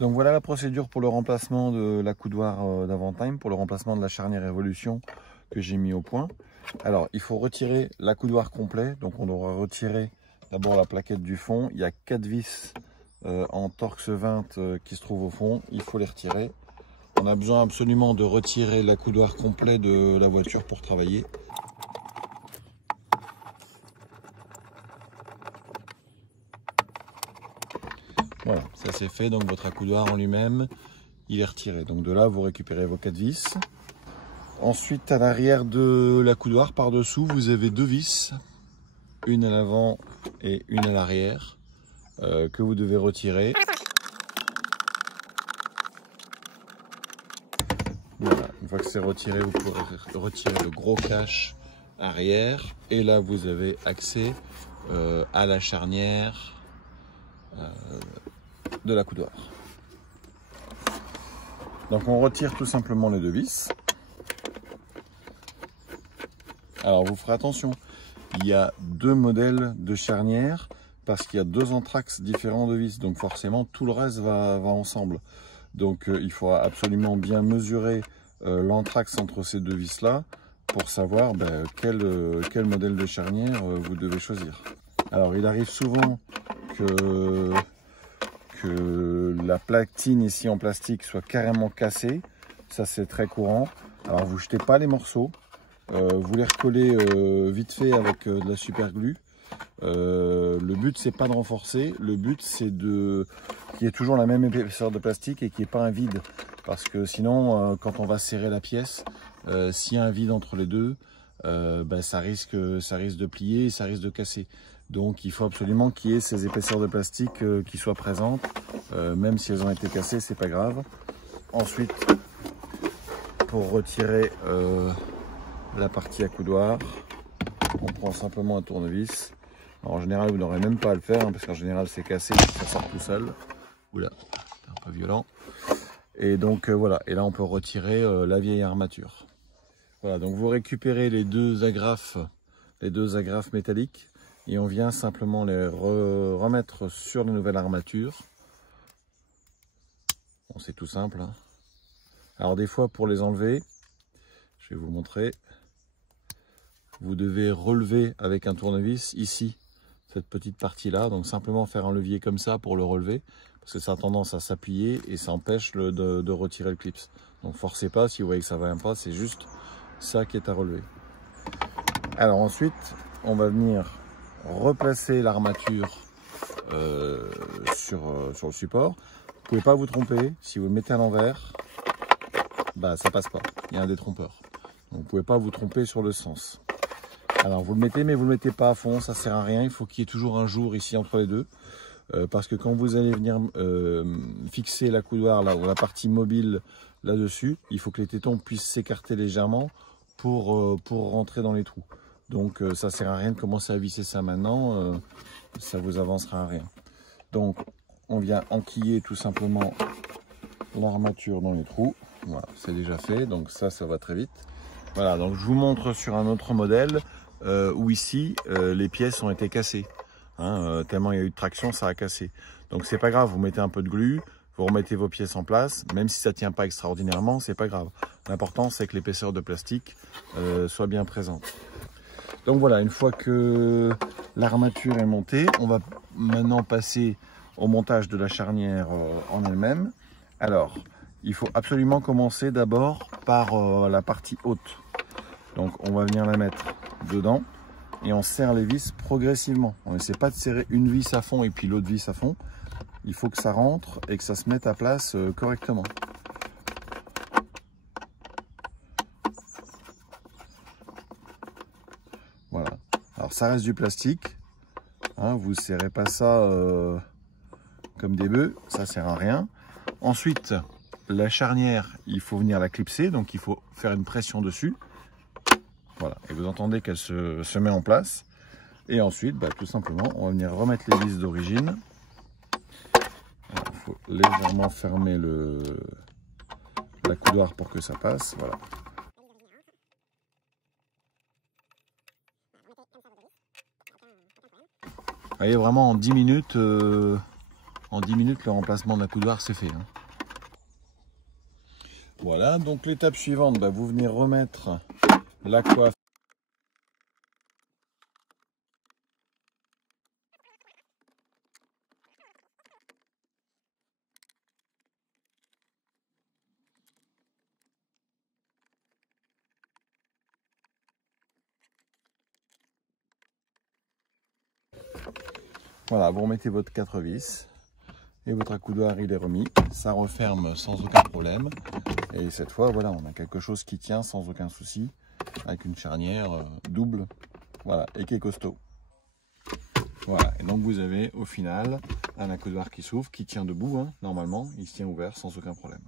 Donc voilà la procédure pour le remplacement de la coudoir d'Avantime, pour le remplacement de la charnière Evolution que j'ai mis au point. Alors il faut retirer la coudoir complet, donc on devra retirer d'abord la plaquette du fond. Il y a 4 vis en Torx 20 qui se trouvent au fond, il faut les retirer. On a besoin absolument de retirer la coudoir complet de la voiture pour travailler. Voilà, ça c'est fait, donc votre accoudoir en lui-même, il est retiré. Donc de là, vous récupérez vos 4 vis. Ensuite, à l'arrière de l'accoudoir, par-dessous, vous avez 2 vis, une à l'avant et une à l'arrière, que vous devez retirer. Voilà, une fois que c'est retiré, vous pourrez retirer le gros cache arrière. Et là, vous avez accès à la charnière de l'accoudoir. Donc on retire tout simplement les 2 vis. Alors vous ferez attention, il y a 2 modèles de charnière parce qu'il y a 2 anthrax différents de vis, donc forcément tout le reste va ensemble. Donc il faut absolument bien mesurer l'anthrax entre ces 2 vis là pour savoir quel modèle de charnière vous devez choisir. Alors il arrive souvent que la platine ici en plastique soit carrément cassée, ça c'est très courant. Alors vous jetez pas les morceaux, vous les recollez vite fait avec de la super glue. Le but c'est pas de renforcer, le but c'est qu'il y ait toujours la même épaisseur de plastique et qu'il n'y ait pas un vide, parce que sinon quand on va serrer la pièce, s'il y a un vide entre les deux, ça risque de plier et ça risque de casser. Donc il faut absolument qu'il y ait ces épaisseurs de plastique qui soient présentes, même si elles ont été cassées, c'est pas grave. Ensuite, pour retirer la partie accoudoir, on prend simplement un tournevis. Alors, en général, vous n'aurez même pas à le faire, hein, parce qu'en général c'est cassé, ça sort tout seul. Oula, c'est un peu violent. Et donc voilà, et là on peut retirer la vieille armature. Voilà, donc vous récupérez les deux agrafes métalliques et on vient simplement les remettre sur la nouvelle armature. Bon, c'est tout simple, hein. Alors des fois pour les enlever, je vais vous montrer, vous devez relever avec un tournevis ici, cette petite partie là, donc simplement faire un levier comme ça pour le relever, parce que ça a tendance à s'appuyer et ça empêche de retirer le clips. Donc forcez pas, si vous voyez que ça ne va pas, c'est juste ça qui est à relever. Alors ensuite, on va venir replacer l'armature sur le support. Vous pouvez pas vous tromper, si vous le mettez à l'envers, ça passe pas, il y a un détrompeur. Donc vous pouvez pas vous tromper sur le sens. Alors vous le mettez, mais vous le mettez pas à fond, ça sert à rien, il faut qu'il y ait toujours un jour ici entre les deux. Parce que quand vous allez venir fixer la coudoir là, ou la partie mobile là-dessus, il faut que les tétons puissent s'écarter légèrement pour rentrer dans les trous. Donc ça sert à rien de commencer à visser ça maintenant, ça vous avancera à rien. Donc on vient enquiller tout simplement l'armature dans les trous. Voilà, c'est déjà fait, donc ça va très vite. Voilà, donc je vous montre sur un autre modèle où ici les pièces ont été cassées. Tellement il y a eu de traction, ça a cassé. Donc c'est pas grave, vous mettez un peu de glu, vous remettez vos pièces en place, même si ça tient pas extraordinairement, c'est pas grave. L'important c'est que l'épaisseur de plastique soit bien présente. Donc voilà, une fois que l'armature est montée, on va maintenant passer au montage de la charnière en elle-même. Alors, il faut absolument commencer d'abord par la partie haute. Donc on va venir la mettre dedans et on serre les vis progressivement. On n'essaie pas de serrer une vis à fond et puis l'autre vis à fond. Il faut que ça rentre et que ça se mette à place correctement. Voilà. Alors ça reste du plastique. Vous ne serrez pas ça comme des bœufs, ça sert à rien. Ensuite, la charnière, il faut venir la clipser, donc il faut faire une pression dessus. Voilà, et vous entendez qu'elle se met en place. Et ensuite, tout simplement, on va venir remettre les vis d'origine. Il faut légèrement fermer la coudoir pour que ça passe. Voilà. Vous voyez, vraiment en 10 minutes, En 10 minutes, le remplacement d'un coudoir, c'est fait. Hein. Voilà, donc l'étape suivante, bah, vous venez remettre la coiffe. Voilà, vous remettez votre 4 vis et votre accoudoir il est remis. Ça referme sans aucun problème. Et cette fois, voilà, on a quelque chose qui tient sans aucun souci, avec une charnière double, voilà, et qui est costaud. Voilà, et donc vous avez au final un accoudoir qui s'ouvre, qui tient debout, hein, normalement, il se tient ouvert sans aucun problème.